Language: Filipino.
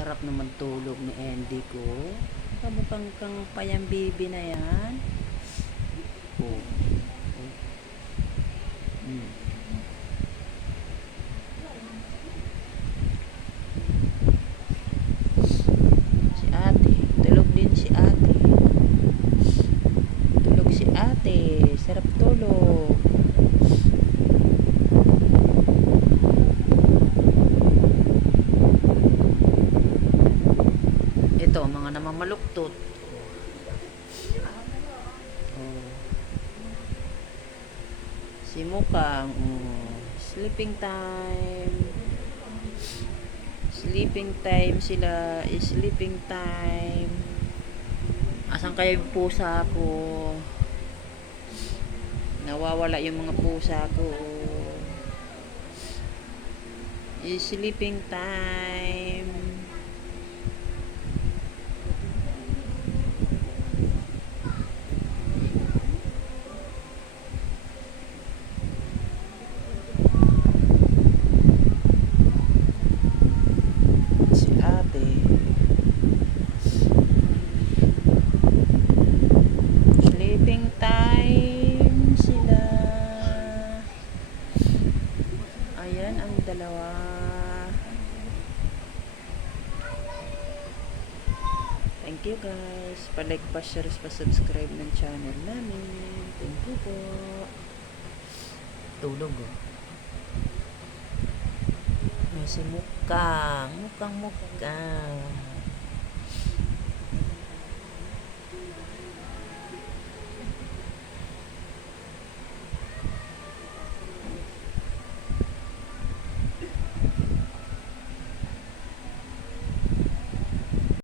sarap naman tulog ni Andy ko. Kamukhang kang payang baby na yan. Oh. Oh. Mm. Si ate. Tulog din si ate. Tulog si ate. Sarap tulog. Ito, mga namamaluktot. Oh. Si Mukang, sleeping time. Sleeping time sila, sleeping time. Asan kaya yung pusa ko? Nawawala yung mga pusa ko. Sleeping time. Si ate. Sleeping time sila. Ayan ang dalawa. Thank you guys. Pa-like, pa-share, pa-subscribe ng channel namin. Thank you po. Tulog oh. May si Mukang. Mukang.